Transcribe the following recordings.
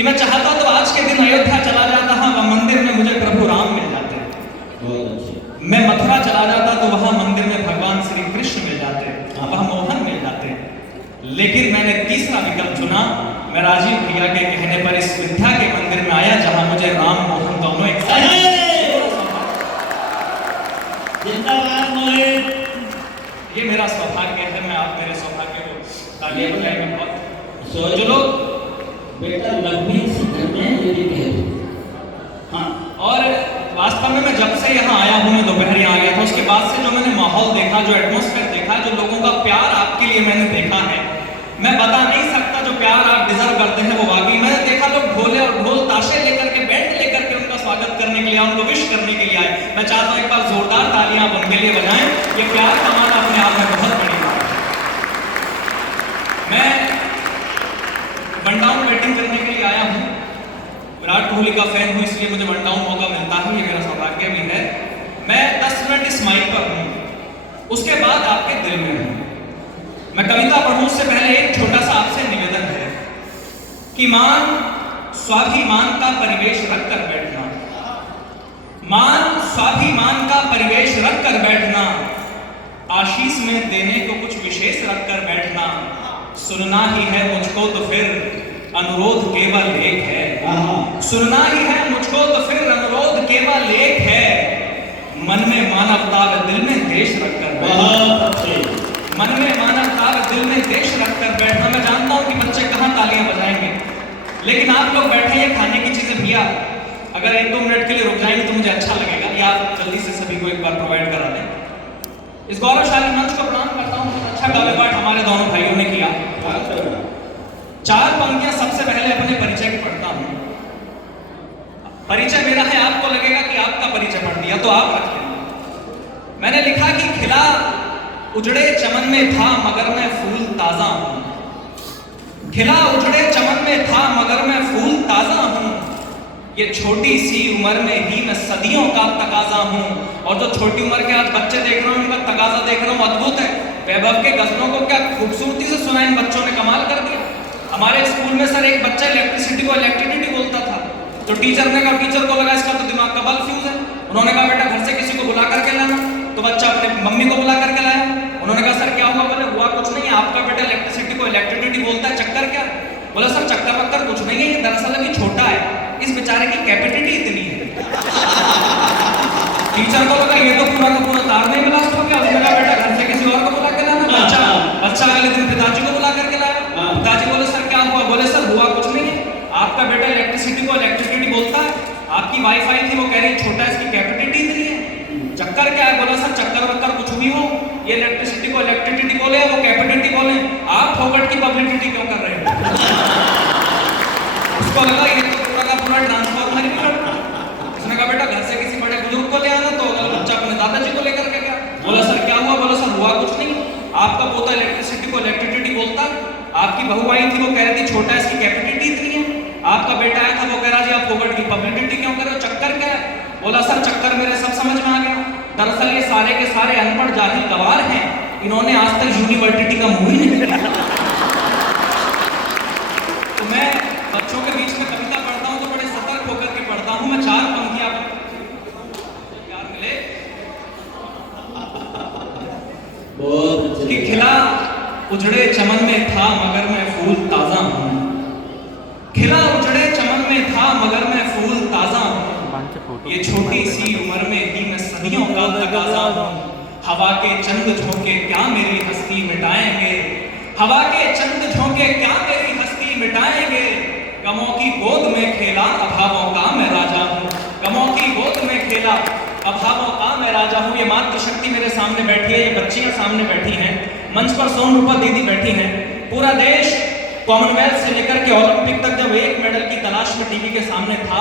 कि मैं चाहता तो आज के दिन अयोध्या चला जाता, हाँ वह मंदिर में मुझे प्रभु राम मिल जाते। मैं मथुरा चला जाता तो वहां मंदिर में भगवान श्री कृष्ण मिल जाते, वहां मोहन मिल जाते। लेकिन मैंने तीसरा विकल्प चुना। मैं राजीव भैया के कहने पर इस विद्या के मंदिर में आया जहां मुझे राम मोहन दोनों एक साथ। जिंदाबाद मोहित। ये मेरा सौभाग्य है, मैं आप मेरे सौभाग्य को तालियां बजाएंगे बहुत। जो लोग बेटा लंबी घर में ये कह दो। हाँ, और वास्तव में मैं जब से यहाँ आया हूँ, मैं दोपहर यहाँ आ गया था, उसके बाद से जो मैंने माहौल देखा, जो एटमॉस्फेयर देखा, जो लोगों का प्यार आपके लिए मैंने देखा है, मैं बता नहीं सकता। जो प्यार आप डिजर्व करते हैं वो वाकई मैंने देखा। लोग ढोले और ढोल ताशे लेकर के, बैंड लेकर के उनका स्वागत करने के लिए, उनको विश करने के लिए आए। मैं चाहता हूँ एक बार जोरदार तालियां आप उनके लिए बजाएं। ये प्यार कमाना अपने आप में बहुत बड़ी बात है। मैं वन डाउन बैटिंग करने के लिए आया हूँ, विराट कोहली का फैन हूँ, इसलिए मुझे वन डाउन मौका मिलता है, ये मेरा सौभाग्य भी है। मैं 10 मिनट इस माइक पर हूँ, उसके बाद आपके दिल में हूँ। मैं कविता पढ़ूं उससे पहले एक छोटा सा आपसे निवेदन है कि मान स्वाभिमान का परिवेश रख कर बैठना, मान स्वाभिमान का परिवेश रख कर बैठना, आशीष में देने को कुछ विशेष रख कर बैठना। सुनना ही है मुझको तो फिर अनुरोध केवल एक है, सुनना ही है मुझको तो फिर अनुरोध केवल एक है। मन में मानवता व दिल में देश रखकर बैठना, मन में मानवता व दिल में देश रखकर बैठना। मैं जानता हूं कि बच्चे कहां तालियां बजाएंगे, लेकिन आप लोग बैठे हैं खाने की चीजें, भैया अगर 1-2 मिनट के लिए रुक जाएंगे तो मुझे अच्छा लगेगा, या आप जल्दी से सभी को एक बार प्रोवाइड करा दें। इस गौरवशाली मंच को प्रणाम करता हूं। बहुत अच्छा काव्य पाठ हमारे दोनों भाइयों ने किया। 4 पंक्तियां सबसे पहले अपने परिचय की पढ़ता हूं। परिचय मेरा है, आपको लगेगा कि आपका परिचय पढ़ दिया तो आप रख लेना। मैंने लिखा कि खिला उजड़े चमन में था मगर मैं फूल ताजा हूं, खिला उजड़े चमन में था मगर मैं फूल ताजा हूं। ये छोटी सी उम्र में ही मैं सदियों का तकाजा हूं। और जो छोटी उम्र के आज बच्चे देख रहे हो, उनका तकाजा देख रहा हूं, अद्भुत है। वैभव के गजलों को क्या खूबसूरती से सुना इन बच्चों ने, कमाल कर दिया। हमारे स्कूल में सर एक बच्चा इलेक्ट्रिसिटी को इलेक्ट्रिसिटी बोलता था, तो टीचर ने कहा, टीचर को लगा इसका तो दिमाग का बल्ब फ्यूज है। उन्होंने कहा बेटा घर से किसी को बुला करके लाना, तो बच्चा अपने मम्मी को बुला करके लाया। उन्होंने कहा सर क्या हुआ? बोले हुआ कुछ नहीं है, आपका बेटा इलेक्ट्रिसिटी को इलेक्ट्रिसिटी बोलता है, चक्कर क्या? बोला सर चक्कर वक्कर कुछ नहीं है, ये दरअसल अभी छोटा है, इस बेचारे की कैपेसिटी इतनी है। टीचर को लगा ये तो पूरा का पूरा तार नहीं ब्लास्ट हो गया। उसने कहा बेटा घर से किसी और को बुला के लाना। बच्चा अगले दिन पिताजी को बुला करके लाया। पिताजी बोले सर क्या हुआ? बोले सर हुआ कुछ नहीं है, आपका बेटा इलेक्ट्रिसिटी को इलेक्ट्रिसिटी बोलता है, आपकी वाईफाई थी वो कह रही छोटा है, इसकी कैपेसिटी इतनी है। चक्कर क्या है? बोला सर चक्कर वक्कर कुछ भी हो, ये इलेक्ट्रिसिटी को इलेक्ट्रिसिटी बोले, वो कैपेसिटी बोले, आप फोकट की पब्लिसिटी क्यों कर रहे हो? उसको लगा ये तो पूरा का पूरा ट्रांसफॉर्मर ही लड़का। उसने कहा बेटा घर से किसी बड़े बुजुर्ग को ले आना, तो अगला बच्चा अपने दादाजी को लेकर के गया। बोला सर क्या हुआ? बोला सर हुआ कुछ नहीं, आपका पोता इलेक्ट्रिसिटी को इलेक्ट्रिसिटी बोलता, आपकी बहू आई थी वो कह रही थी छोटा है, इसकी कैपेसिटी इतनी है। आपका बेटा आया था वो कह रहा जी आप फोकट की पब्लिसिटी क्यों कर रहे हो, चक्कर क्या है? बोला सर चक्कर मेरे सब समझ में आ गया। दरअसल ये सारे के सारे अनपढ़ जाहिल गवार हैं, इन्होंने आज तक यूनिवर्सिटी का मुंह ही नहीं देखा। तो मैं बच्चों के बीच में कविता पढ़ता हूँ तो बड़े सतर्क होकर के पढ़ता हूँ। मैं 4 पंक्तियां प्यार मिले कि खिला उजड़े चमन में था मगर मैं फूल ताजा हूँ, खिला उजड़े चमन में था मगर मैं फूल ताजा हूँ। ये छोटी सी उम्र में ही मैं सदियों का तकाजा हूँ। हवा के चंद झोंके क्या मेरी हस्ती मिटाएंगे, हवा के चंद झोंके क्या मेरी हस्ती मिटाएंगे। गमों की गोद में खेला अभावों का मैं राजा हूँ, गमों की गोद में खेला अभावों का मैं राजा हूँ। ये मातृशक्ति मेरे सामने बैठी है, ये बच्चियां सामने बैठी हैं, मंच पर सोनरूपा दीदी बैठी हैं। पूरा देश कॉमनवेल्थ से लेकर के ओलंपिक तक जब एक मेडल की तलाश में टीवी के सामने था,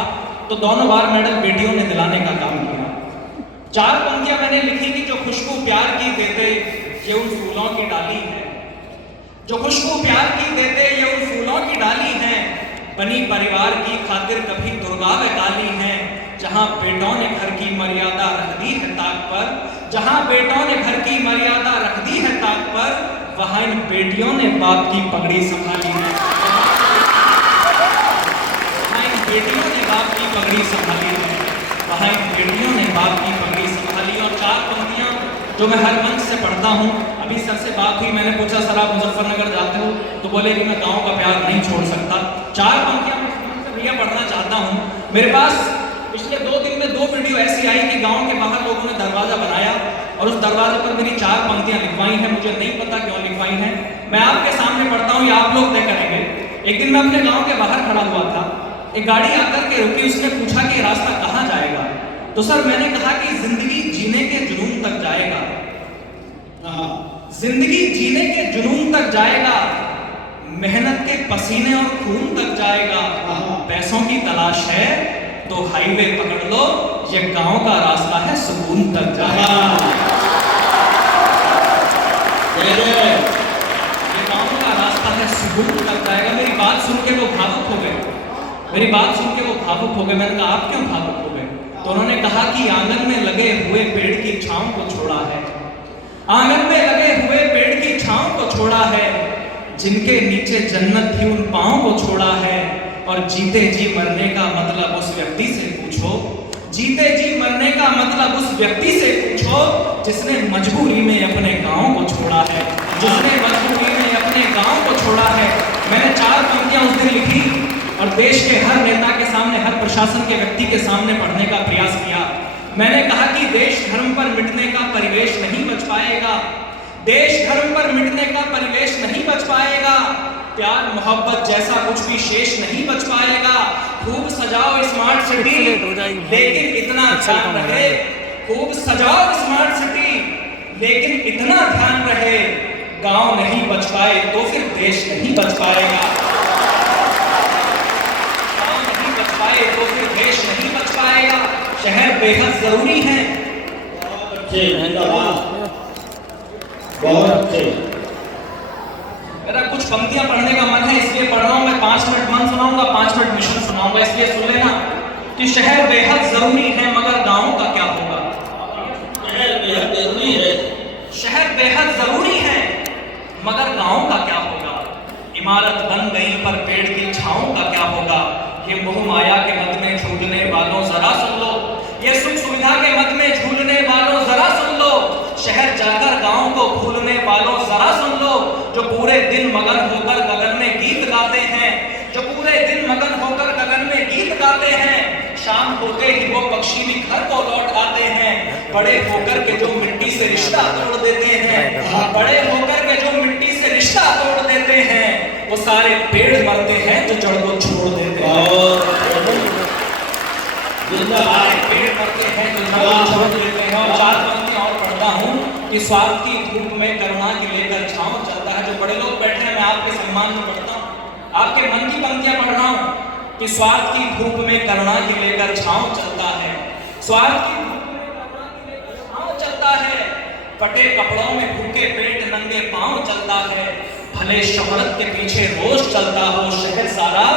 तो दोनों बार मेडल बेटियों ने दिलाने का काम किया। 4 पंक्तियां मैंने लिखी कि जो खुशबू प्यार की देते ये उन फूलों की डाली है, जो खुशबू प्यार की देते ये उन फूलों की डाली है। बनी परिवार की खातिर कभी दुर्गा व काली है, जहां बेटों ने घर की मर्यादा रख दी है ताक पर, जहां बेटों ने घर की मर्यादा रख दी है ताक पर, वहां इन बेटियों ने बाप की पगड़ी संभाली है। संभाली है, वहाँ इन बेटियों ने बाप की पगड़ी संभाली। और 4 पंक्तियाँ जो मैं हर मंच से पढ़ता हूँ, अभी सर से बात हुई, मैंने पूछा सर आप मुजफ्फरनगर जाते हो, तो बोले कि मैं गाँव का प्यार नहीं छोड़ सकता। 4 पंक्तियाँ मैं भैया पढ़ना चाहता हूँ। मेरे पास पिछले 2 दिन में 2 वीडियो ऐसी आई कि गांव के बाहर लोगों ने दरवाजा बनाया और उस दरवाजे पर मेरी 4 पंक्तियां लिखवाई हैं। मुझे नहीं पता क्यों लिखवाई हैं, मैं आपके सामने पढ़ता हूं, ये आप लोग तय करेंगे। एक दिन मैं अपने गांव के बाहर खड़ा हुआ था, एक गाड़ी आकर के रुकी, उसने पूछा कि रास्ता कहाँ जाएगा। तो सर मैंने कहा कि जिंदगी जीने के जुनून तक जाएगा। जिंदगी जीने के जुनून तक जाएगा, मेहनत के पसीने और खून तक जाएगा। पैसों की तलाश है तो हाईवे पकड़ लो, ये गांव का रास्ता है सुकून तक जाएगा। ये गांव का रास्ता है सुकून तक जाएगा। मेरी बात सुन के वो भावुक हो गए, मेरी बात सुन के वो भावुक हो गए। मैंने कहा आप क्यों भावुक हो गए? तो उन्होंने कहा कि आंगन में लगे हुए पेड़ की छांव को छोड़ा है, आंगन में लगे हुए पेड़ की छांव को छोड़ा है, जिनके नीचे जन्नत थी उन पांव को छोड़ा है। और जीते जी मरने का मतलब उस व्यक्ति से पूछो, जीते जी मरने का मतलब उस व्यक्ति से पूछो जिसने मजबूरी में अपने गांव को छोड़ा है, जिसने मजबूरी में अपने गांव को छोड़ा है। मैंने 4 पंक्तियां उस दिन लिखी और देश के हर नेता के सामने, हर प्रशासन के व्यक्ति के सामने पढ़ने का प्रयास किया। मैंने कहा कि देश धर्म पर मिटने का परिवेश नहीं बच पाएगा, देश धर्म पर मिटने का परिवेश नहीं बच पाएगा, प्यार मोहब्बत जैसा कुछ भी शेष नहीं बच पाएगा। खूब सजाओ स्मार्ट सिटी, लेकिन इतना ध्यान रहे, खूब सजाओ स्मार्ट सिटी, लेकिन इतना ध्यान रहे, गांव नहीं बच पाए तो फिर देश नहीं बच पाएगा। गांव नहीं बच पाए तो फिर देश नहीं बच पाएगा। शहर बेहद जरूरी है। बहुत अच्छे। मेरा कुछ पंक्तियां पढ़ने का मन है इसलिए पढ़ रहा हूं। मैं 5 मिनट मन सुनाऊंगा, 5 मिनट मिशन सुनाऊंगा, इसलिए सुन लेना कि शहर बेहद जरूरी है मगर गांव का क्या होगा। शहर बेहद जरूरी है, शहर बेहद जरूरी है मगर गांव का क्या होगा। इमारत बन गई पर पेड़ की छांव का क्या होगा। ये मोह माया के मद में झूलने वालों जरा सुन लो, ये सुख सुविधा के मद में झूलने वालों जरा सुन लो, शहर जाकर गांव को भूलने वालों जरा सुन लो। जो पूरे दिन मगन होकर गगन में गीत गाते हैं, जो पूरे दिन मगन होकर गगन में गीत गाते हैं, शाम होते ही वो पक्षी भी घर को लौट आते हैं। बड़े होकर के जो मिट्टी से रिश्ता तोड़ देते हैं, बड़े होकर के जो मिट्टी से रिश्ता तोड़ देते हैं, वो सारे पेड़ मरते हैं जो जड़ को छोड़ देते हैं। पेड़ मरते हैं जो जड़ को छोड़ देते हैं। और 4 पंक्तियां और पढ़ता हूँ कि स्वार्थ की धूप में करुणा के लेकर छांव चलता है। जो बड़े लोग बैठे हैं मैं आपके सम्मान में पढ़ता हूँ, आपके मन की पंक्तियां पढ़ रहा हूँ कि स्वार्थ की धूप में करुणा के लेकर छांव चलता है, स्वार्थ की धूप में करुणा के लेकर छांव चलता है, फटे कपड़ों में भूखे पेट नंगे पांव चलता है। भले शोहरत के पीछे रोज चलता हो शहर सारा,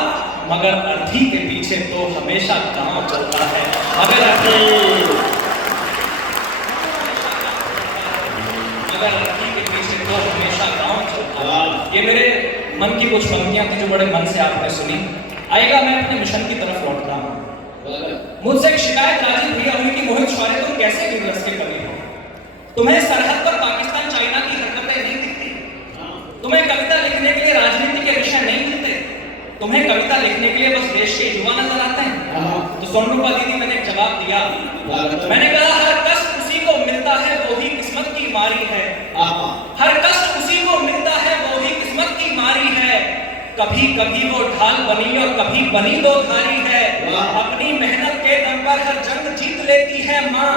मगर अर्थी के पीछे तो हमेशा गांव चलता है। मगर अर्थी के पीछे तो हमेशा गांव चलता है। ये मेरे मन की कुछ पंक्तियां थी जो बड़े मन से आपने सुनी। आएगा मैं अपने मिशन की तरफ लौटता हूँ। मुझसे एक शिकायत राजीव भैया हुई कि मोहित शौर्य तुम कैसे गिरस के कवि हो, तुम्हें सरहद पर पाकिस्तान चाइना की हरकतें नहीं दिखती, तुम्हें कविता लिखने के लिए राजनीति के विषय नहीं मिलते, तुम्हें कविता लिखने के लिए बस देश के युवा नजर आते हैं। तो सोनरूपा दीदी मैंने एक जवाब दिया, मैंने कहा हर कष्ट उसी को मिलता है वो ही किस्मत की मारी है, हर कष्ट उसी को मिलता है वो ही किस्मत की मारी है। कभी कभी वो ढाल बनी और कभी बनी दो धारी है, अपनी मेहनत के दम पर हर जंग जीत लेती है माँ,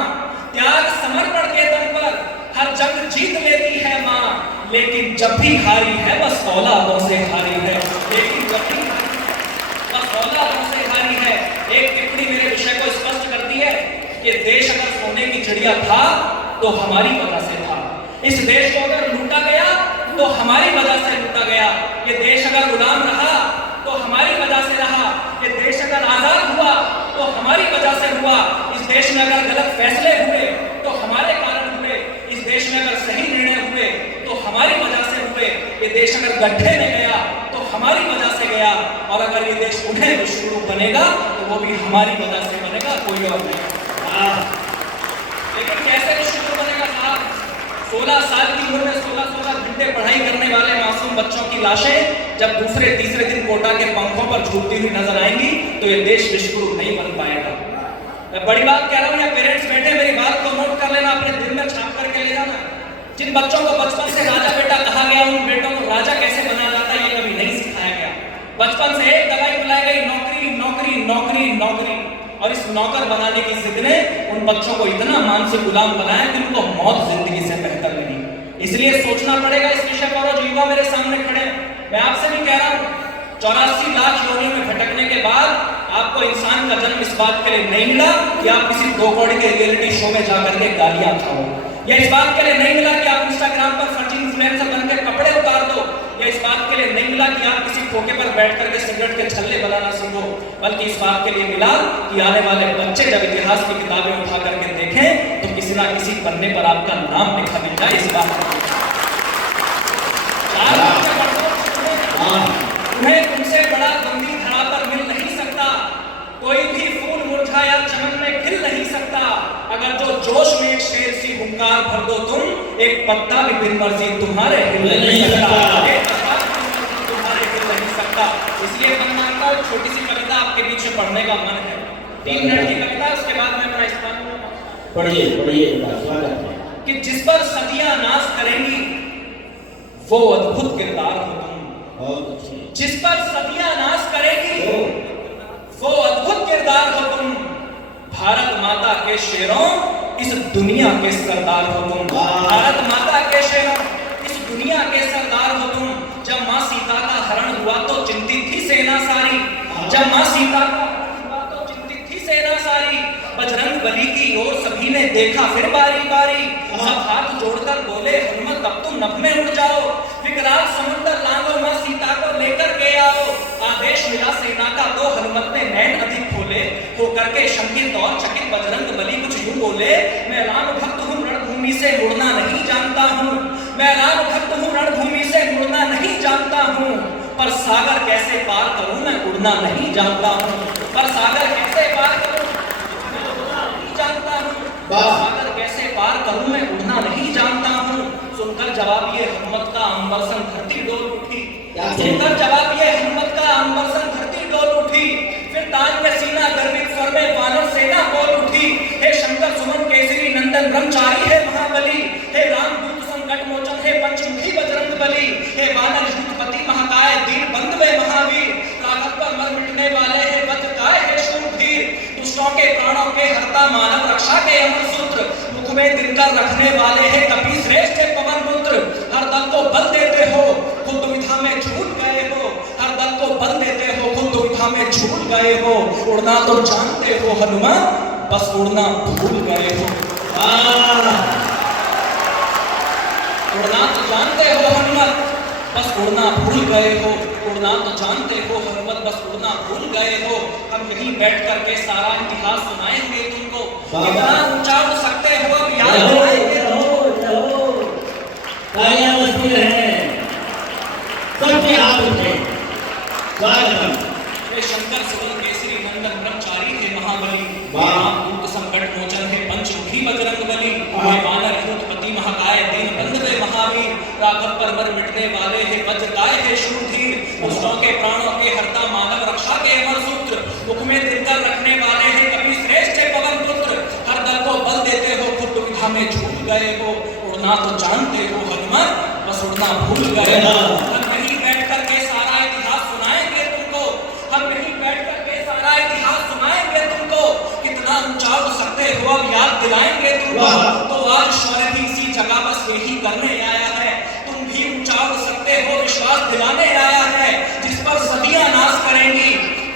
त्याग समर्पण के दम पर हर जंग जीत लेती है माँ। लेकिन जब भी हारी है बस औलादों से हारी है, लेकिन जब भी बस औलादों से हारी है। एक टिप्पणी मेरे विषय को स्पष्ट करती है कि देश अगर सोने की चिड़िया था तो हमारी वजह से था, इस देश को अगर लूटा गया तो हमारी वजह से लूटा गया, ये देश अगर गुलाम रहा तो हमारी वजह से रहा, ये देश अगर आजाद हुआ तो हमारी वजह से हुआ, इस देश में अगर गलत फैसले हुए तो हमारे कारण हुए, इस देश में अगर सही निर्णय हुए तो हमारी वजह से हुए, ये देश अगर गड्ढे में गया तो हमारी वजह से गया, और अगर ये देश पुनः विश्व रूप बनेगा तो तो वो भी हमारी वजह से बनेगा, कोई और नहीं। लेकिन कैसे शुक्र बनेगा साहब? 16 साल की उम्र में 16 घंटे पढ़ाई करने वाले मासूम बच्चों की लाशें जब दूसरे तीसरे दिन कोटा के पंखों पर झूलती हुई नजर आएंगी तो ये देश विश्वगुरु नहीं बन पाएगा। मैं बड़ी बात कह रहा हूँ, या पेरेंट्स बैठे मेरी बात को नोट कर लेना, अपने दिल में छाप करके ले जाना। जिन बच्चों को बचपन से राजा बेटा कहा गया, उन बेटों को राजा कैसे बनाया जाता है ये कभी नहीं सिखाया गया। बचपन से एक दवाई पिलाई गई, नौकरी नौकरी नौकरी नौकरी, और इस नौकर बनाने की जिद ने उन बच्चों को इतना मानसिक गुलाम बनाया कि उनको मौत जिंदगी से बेहतर मिली। इसलिए सोचना पड़ेगा इस विषय पर। और युवा मेरे सामने खड़े हैं, मैं आपसे भी कह रहा हूँ, 84 लाख योनियों में भटकने के बाद आपको इंसान का जन्म इस बात के लिए नहीं मिला कि आप किसी 2 कौड़ी के रियलिटी शो में जाकर के गालियां खाओ, या इस बात के लिए नहीं मिला कि आप इंस्टाग्राम पर फर्जी इन्फ्लुएंसर बनकर कपड़े उतार दो, या इस बात के लिए नहीं मिला कि आप किसी खोखे पर बैठ करके सिगरेट के छल्ले बनाना सीखो, बल्कि इस बात के लिए मिला कि आने वाले बच्चे जब इतिहास की किताबें उठा करके देखें तो किसी ना किसी पन्ने पर आपका नाम लिखा मिल जाए। इस बात तुम्हें तुमसे बड़ा बंदी धरा पर मिल नहीं सकता, कोई भी फूल मुरझाया चमन में खिल नहीं सकता, अगर जो जोश में एक शेर सी हुंकार भर दो तुम, एक पत्ता भी बिन मर्जी तुम्हारे हिल नहीं सकता, तुम्हारे हिल नहीं सकता। इसलिए मन मानता हूं, छोटी सी कविता आपके बीच में पढ़ने का मन है, 3 मिनट की कविता, उसके बाद मैं अपना स्थान पढ़िए पढ़िए, स्वागत है। कि जिस पर सदियां नाश करेंगी वो अद्भुत किरदार हो तुम, जिस पर सदियां नाश करेगी वो अद्भुत किरदार हो तुम, भारत माता के शेरों इस दुनिया के सरदार हो तुम, भारत माता के शेरों इस दुनिया के सरदार हो तुम। जब मां सीता का हरण हुआ तो चिंतित थी सेना सारी, जब मां सीता का हरण हुआ तो चिंतित थी सेना सारी, बजरंग बली की ओर सभी ने देखा फिर बारी बारी, सब हाथ जोड़कर बोले हनुमत अब तुम नभ में उड़ जाओ, विकराल समुद्र लांघो मां सीता को लेकर के आओ, आदेश मिला सेना का तो हनुमत ने नैन अधिक खोले, होकर के शंकित और चकित बजरंग बली कुछ यूं बोले, मैं राम भक्त हूँ रणभूमि से मुड़ना नहीं जानता हूँ, मैं राम भक्त हूँ रणभूमि से मुड़ना नहीं जानता हूँ, पर सागर कैसे पार करूँ मैं उड़ना नहीं जानता हूँ, पर सागर कैसे पार करूँ जानता हूँ, सागर कैसे पार करूं मैं उड़ना नहीं जानता हूँ। सुनकर जवाब ये हनुमत का अंबरसन धरती डोल उठी, सुनकर जवाब ये हनुमत का अंबरसन धरती डोल उठी, फिर ताज में सीना गर्वित स्वर में वानर सेना बोल उठी, हे शंकर सुमन केसरी नंदन ब्रह्मचारी है महाबली, हे राम दूत संकट मोचन है पंचमुखी बजरंग बली, हे वानर यूथपति महाकाय दीन बंधु वे महावीर, ताकत पर मर मिटने वाले है वज्रकाय है शूरधीर, दुष्टों के प्राणों के हरता मानव रक्षा के अमर सूत्र, मुख में दिनकर रखने वाले हैं कपि श्रेष्ठ है पवन पुत्र, हर दल को बल देते हो खुद दुविधा में छूट गए हो, हर दल को बल देते हो खुद दुविधा में छूट गए हो, उड़ना तो जानते हो हनुमान बस उड़ना भूल गए हो, उड़ना तो जानते हो हनुमत बस उड़ना भूल गए हो, उड़ना तो जानते हो हनुमत बस उड़ना भूल गए हो। हम यहीं बैठ करके सारा इतिहास सुनाएंगे तुमको, इतना ऊंचा उड़ सकते हो अब याद दिलाएंगे। तालियां बजती रहे, सबके हाथ उठे, स्वागतम। हे शंकर सुमन केसरी नंदन ब्रह्मचारी है महाबली, राम दूत संकट मोचन है पंचमुखी बजरंग बली, हे वानर यूथपति महाकाय दीन बंधु वे महावीर, राघव पर मर मिटने वाले हैं वज्रकाय है शूरधीर, दुष्टों के प्राणों के हरता मानव रक्षा के अमर सूत्र, मुख में दिनकर रखने वाले हैं कपि श्रेष्ठ है पवन पुत्र, हर दल को बल देते हो खुद दुविधा में झूल गए हो, उड़ना तो जानते हो हनुमान बस उड़ना भूल गए हो। हम यहीं बैठ करके सारा इतिहास सुनाएंगे तुमको, हम यहीं बैठ करके सारा इतिहास सुनाएंगे तुमको, कितना ऊंचा उड़ सकते हो अब याद दिलाएंगे तुमको। तो आज शौर्य भी इसी जगह बस यही करने आया है, तुम भी ऊंचा उड़ सकते हो विश्वास दिलाने आया है, जिस पर सदियां नाश करेंगी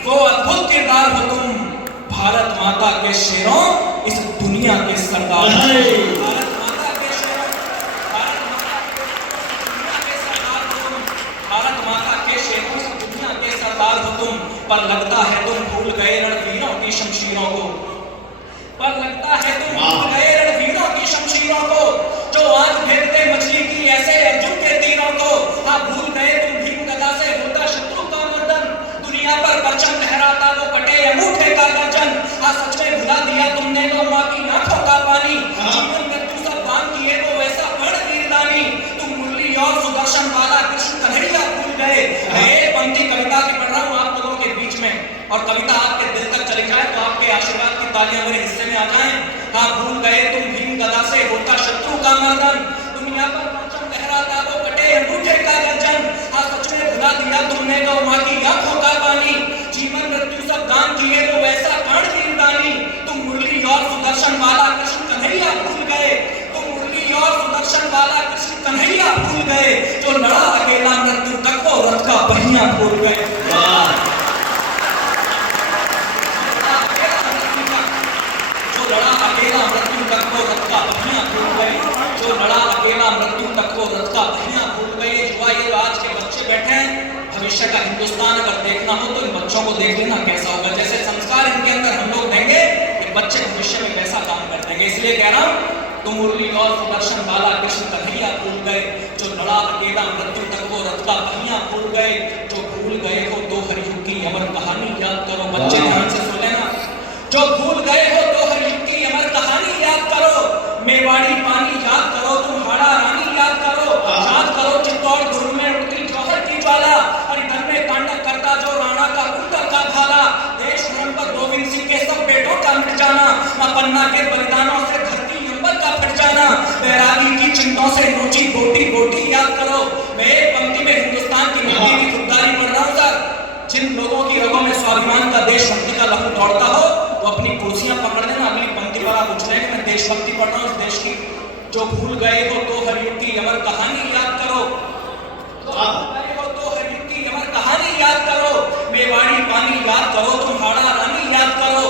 वो अद्भुत किरदार हो तुम, भारत माता के शेरों इस दुनिया के सरदार, भारत माता के शेरों, भारत माता के सरदार हो तुम, भारत माता के शेरों इस दुनिया के सरदार हो तुम, पर लगता है तुम भूल गए रणवीरों की शमशीरों को, पर लगता है तुम भूल गए रणवीरों की शमशीरों को, जो आज फेंकते मछली की ऐसे अर्जुन के तीरों को, हाँ भूल गए तुम भीम गदा से होता शत्रु का मर्दन, दुनिया पर परचम लहराता वो कटे अंगूठे का और कविता आपके दिल तक चली जाए तो आपके आशीर्वाद की तालियां मेरे हिस्से में आ जाएं। हाँ, भूल गए तुम भीम गदा से होता शत्रु का मर्दन, दुनिया पर परचम लहराता वो कटे अंगूठे का गर्जन। हाँ, सच में भुला दिया तुमने गौ माँ की आंखों का पानी, जीवन मृत्यु सब दान किए तो वैसा कांड वीरदानी। तुम मुरली और सुदर्शन वाला कृष्ण कन्हैया भूल गए, तुम मुरली और सुदर्शन वाला कृष्ण कन्हैया भूल गए, जो लड़ा अकेला मृत्यु तक वो रथ का पहिया भूल गए। लड़ा अकेला मृत्यु तक को रथ का पहिया भूल गए, जो लड़ा अकेला मृत्यु तक को रथ का पहिया भूल गए। युवा ये आज के बच्चे बैठे हैं, भविष्य का हिंदुस्तान अगर देखना हो तो इन बच्चों को देख लेना कैसा होगा, जैसे संस्कार इनके अंदर हम लोग देंगे ये बच्चे भविष्य में कैसा काम कर देंगे। इसलिए कह रहा हूँ, तुम मुरली और सुदर्शन वाला कृष्ण कन्हैया भूल गए, जो लड़ा अकेला मृत्यु तक वो रथ का पहिया भूल गए, जो भूल गए हो दो हरियुग की अमर कहानी याद करो। बच्चे ध्यान से सुन लेना, जो भूल गए हो तो हरियुग की अमर कहानी याद करो, मेवाड़ी पानी याद करो, तुम हाड़ा रानी याद करो चित्तौड़ गुरु में उठती जौहर की ज्वाला, हरिधर में तांडव करता जो राणा का कुंडल का भाला, देश धर्म पर गोविंद सिंह के सब बेटों का मिट जाना, मां पन्ना के बलिदानों से धरती अंबर का फट जाना, बैरागी की चिंतों से नोची गोटी गोटी याद करो। मैं एक पंक्ति में हिंदुस्तान की मिट्टी की खुददारी पढ़ रहा हूँ सर। जिन लोगों की रगों में स्वाभिमान का देशभक्ति का लहू दौड़ता हो वो अपनी कुर्सियां पकड़ लेना, अगली पंक्ति पर आप पूछ रहे हैं कि मैं देशभक्ति पढ़ रहा हूं इस देश की। जो भूल गए हो तो हरियुग की अमर कहानी याद करो, तो गए हो तो हरियुग की अमर कहानी याद करो, मेवाड़ी पानी याद करो, तुम हाड़ा रानी याद करो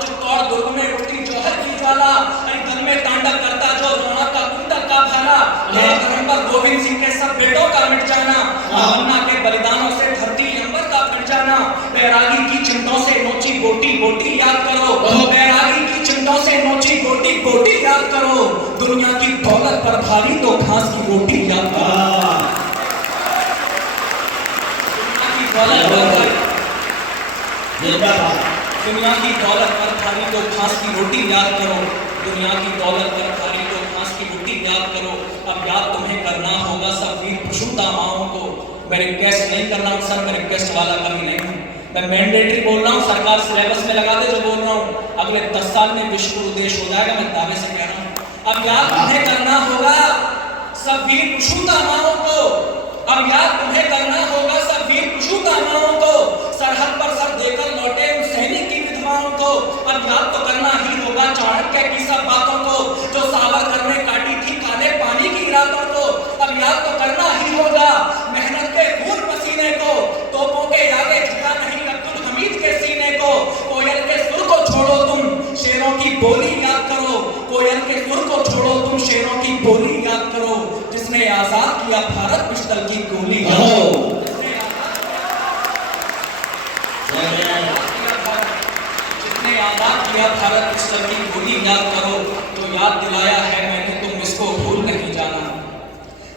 चित्तौड़ दुर्ग में उठती जौहर की ज्वाला, हरिधर में तांडव करता जो राणा का कुंडल का भाला, देश धर्म पर गोविंद सिंह के सब बेटों का मिट जाना, पन्ना के बलिदानों से धरती अंबर का फट जाना, बैरागी की चिंतों से नोची गोटी गोटी याद करो, बैरागी की चिंतों से नोची गोटी गोटी याद करो, दुनिया की दौलत पर भारी तो घास की रोटी याद करो। दुनिया की दौलत पर भारी तो घास की रोटी याद करो, दुनिया की दौलत पर भारी तो घास की रोटी याद करो। अब याद तुम्हें करना होगा सब वीर प्रसूता माओं को। मैं रिक्वेस्ट नहीं कर रहा हूँ सर, मैं रिक्वेस्ट वाला कभी नहीं हूँ, मैं मैंडेटरी बोल रहा हूँ, सरकार सिलेबस में लगा दे जो बोल रहा हूँ, अगले 10 साल में विश्व उद्देश्य हो जाएगा, मैं दावे से कह रहा हूँ। अब याद तुम्हें करना होगा सब वीर प्रसूता माओं को, अब याद तुम्हें करना होगा सब वीर प्रसूता माओं को, सरहद पर सर देकर लौटे उन सैनिक की विधवाओं को। अब याद तो करना ही होगा चाणक्य की सब बातों को, जो सावरकर ने काटी थी काले पानी की रातों को। अब याद तो करना ही होगा मेहनत के खून पसीने को, तोपों के आगे झुका नहीं अब्दुल हमीद के सीने को। कोयल के सुर को छोड़ो तुम शेरों की बोली याद करो, कोयल के सुर को छोड़ो तुम शेरों की बोली याद करो, जिसने आजाद किया भारत पिस्टल की गोली याद करो, जिसने आजाद किया भारत पिस्टल की गोली याद करो। जो याद दिलाया है मैंने तुम इसको भूल नहीं जाना,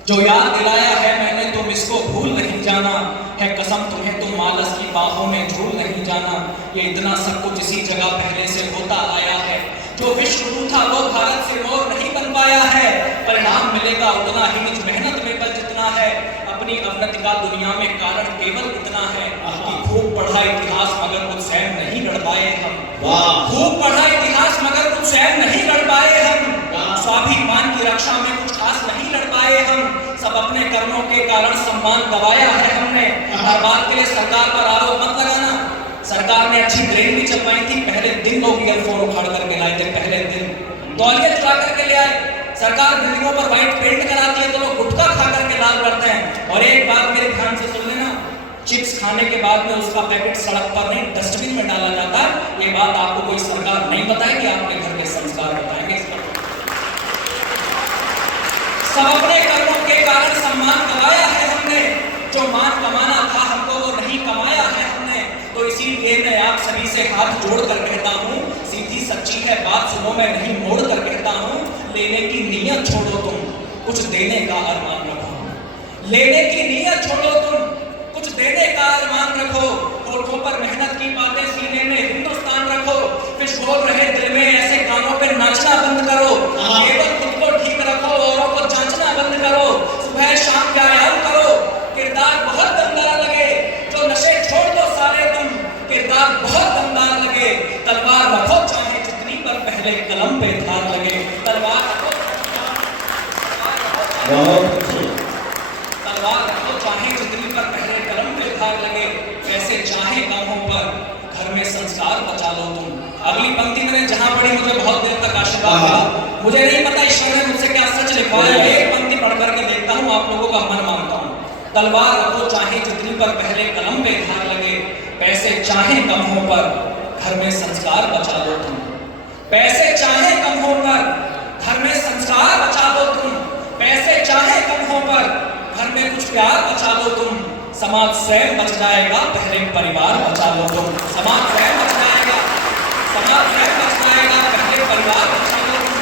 जो याद दिलाया है मैंने तुम इसको भूल नहीं जाना, है कसम तुम्हें तुम मालस की बाहों में झूल नहीं जाना। ये इतना सब कुछ इसी जगह पहले से होता आया है, जो विश्व गुरु था वो भारत से मोर नहीं बन पाया है, परिणाम मिलेगा उतना ही निज मेहनत में बल जितना है। अपनी अवनति का दुनिया में कारण केवल इतना है कि खूब पढ़ा इतिहास मगर कुछ सहन नहीं लड़ पाए हम, खूब पढ़ा इतिहास मगर कुछ सहन नहीं लड़ पाए हम, स्वाभिमान की रक्षा में कुछ खास नहीं लड़ पाए हम, सब अपने कर्मों के कारण सम्मान गवाया है हमने। हर बात के लिए सरकार पर आरोप मत लगाना, सरकार ने अच्छी ट्रेन भी चलवाई थी, पहले दिन लोग ईयरफोन उखाड़ करके लाए थे, पहले दिन तौलिए चुरा करके ले आए। सरकार बिल्डिंगों पर व्हाइट पेंट कराती है तो लोग गुटखा खा करके लाल करते हैं। और एक बात मेरे ध्यान से सुन लेना, चिप्स खाने के बाद में उसका पैकेट सड़क पर नहीं डस्टबिन में डाला जाता है। ये बात आपको कोई सरकार नहीं बताएगी, आपके घर के संस्कार बताएंगे। सब अपने कर्मों के कारण सम्मान गवाया है हमने, जो मान कमाना था हमको वो नहीं कमाया है हमने। तो इसीलिए मैं आप सभी से हाथ जोड़ कर कहता हूँ, सीधी सच्ची है बात सुनो, मैं नहीं मोड़ कर कहता हूँ, लेने की नीयत छोड़ो तुम कुछ देने का अरमान रखो, लेने की नीयत छोड़ो तुम कुछ देने का अरमान रखो। होठों पर मेहनत की बातें सीने में हिंदुस्तान रखो, फिर बोल रहे दिल में ऐसे गानों पे नाचना बंद करो, केवल खुद को ठीक रखो औरों को जांचना बंद करो, सुबह शाम व्यायाम करो, किरदार बहुत गंदा लगे जो नशे छोड़ दो सारे तुम, किरदार संस्कार बचा लो तुम। अगली पंक्ति मैंने जहां पढ़ी मुझे बहुत देर तक आशीर्वाद मिला। मुझे नहीं पता ईश्वर ने मुझसे क्या सच लिखवाया, एक पंक्ति पढ़ करके देखता हूँ, आप लोगों का मन मानता हूँ। तलवार रखो चाहे जितनी पर पहले कलम पे धार लगे, पैसे चाहे कम हो पर घर में संस्कार बचा लो तुम। पैसे चाहे कम हो पर घर में संस्कार बचा लो तुम। पैसे चाहे कम हो पर घर में कुछ प्यार बचा लो तुम। समाज स्वयं बच जाएगा, पहले परिवार बचा लो तुम। समाज स्वयं बच जाएगा, समाज स्वयं बच जाएगा, पहले परिवार बचा लो तुम।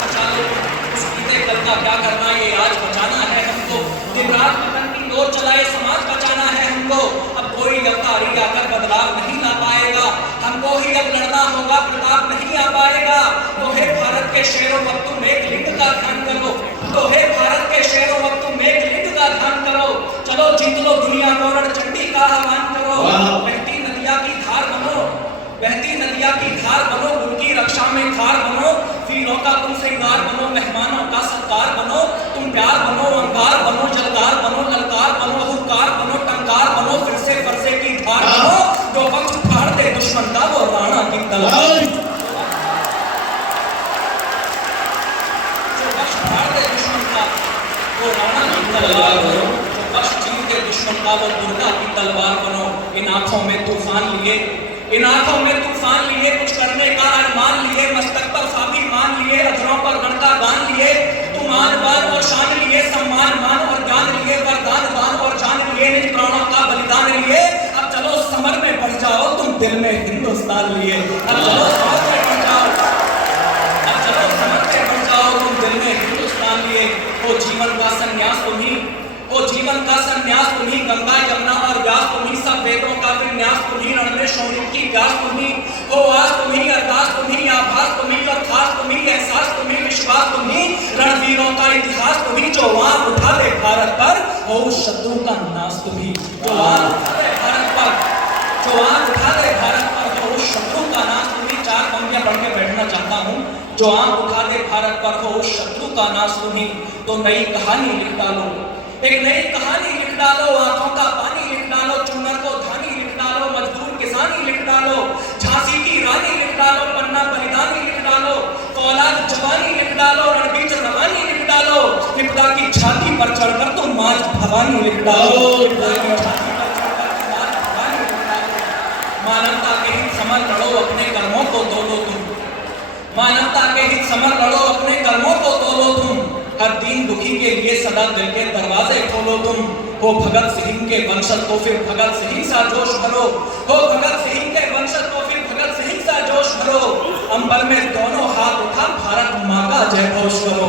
बचा लो तुम। उस बीते कल का क्या करना, ये आज बचाना है हमको। दिन रात पतन की दौड़ चलाए समाज बचाना है हमको। अब कोई अवतारी आकर बदलाव नहीं ला पाएगा, हमको ही अब लड़ना होगा, प्रताप नहीं आ पाएगा। तो हे भारत के शेरों, अब तुम एक लिंग का ध्यान करो। तो हे भारत के शेरों, अब तुम एक लिंग का ध्यान करो। चलो जीत लो दुनिया को, रण चंडी का आह्वान करो। बहती नदिया की धार बनो, बहती नदिया की धार बनो, उनकी रक्षा में खार बनो। वीरों का तुम श्रृंगार बनो, मेहमानों का सत्कार बनो। तुम प्यार बनो, अंगार बनो, जलकार बनो, ललकार बनो, हुंकार बनो, टंकार बनो, फिर से फरसे की धार बनो। जो पक्ष फाड़ दे दुश्मन का, वो राणा की तलवार। जो पक्ष फाड़ दे दुश्मन का, वो राणा की तलवार बनो। जो पक्ष जीत के दुश्मन का, वो दुर्गा की तलवार बनो। इन आंखों में तूफान लिए, इन आंखों में तूफान लिए, कुछ करने का अरमान लिए, मस्तक पर स्वाभिमान लिए, अधरों पर गण का गान लिए। तुम आन बान और शान लिए, सम्मान मान और ज्ञान लिए, वरदान दान और जान लिए, निज प्राणों का बलिदान लिए। अब चलो समर में बढ़ जाओ, तुम दिल में हिंदुस्तान लिए। अब चलो समर में बढ़ जाओ, अब चलो समर में बढ़ जाओ, तुम दिल में हिंदुस्तान लिए। ओ जीवन का संन्यास तुम्ही, ओ जीवन का संन्यास तुम्ही, गंगा यमुना और व्यास तुम्ही, सब वेदों का विन्यास तुम्ही, रण में शौर्य की व्यास तुम्ही। ओ आस तुम्ही, अरदास तुम्ही, आभास तुम्ही और खास तुम्ही, एहसास तुम्ही, विश्वास तुम्ही, रणवीरों का इतिहास तुम्ही। जो आंख उठा दे भारत पर, हो शत्रु का नाश तुम्ही। जो आंख उठा दे भारत पर, जो आंख उठा दे भारत पर, हो शत्रु का नाश तुम्ही। चार पंक्तियां पढ़ के बैठना चाहता हूँ। जो आंख उठा दे भारत पर, हो शत्रु का नाश तुम्ही। तो नई कहानी लिख डालो, एक नई कहानी लिख डालो। आंखों का पानी लिख डालो, चुनर को धानी लिख डालो, मजदूर किसानी लिख डालो, झांसी की रानी लिख डालो, पन्ना बलिदानी लिख डालो, फौलाद जवानी लिख डालो, रणबीच रवानी लिख डालो। विपदा की छाती पर चढ़कर तुम माँ भवानी लिख डालो। विपदा की छाती पर चढ़कर तुम माँ भवानी लिख डालो। मानवता के हित समर लड़ो, अपने कर्मों को तोलो तुम। मानवता के हित समर लड़ो, अपने कर्मों को तोलो तुम। हर दीन दुखी के लिए सदा दिल के दरवाजे खोलो तुम। हो भगत सिंह के वंशज को फिर भगत सिंह सा जोश भरो। हो भगत सिंह के वंशज को फिर भगत सिंह सा जोश भरो। अंबर में दोनों हाथ उठा भारत माँ का जय घोष करो।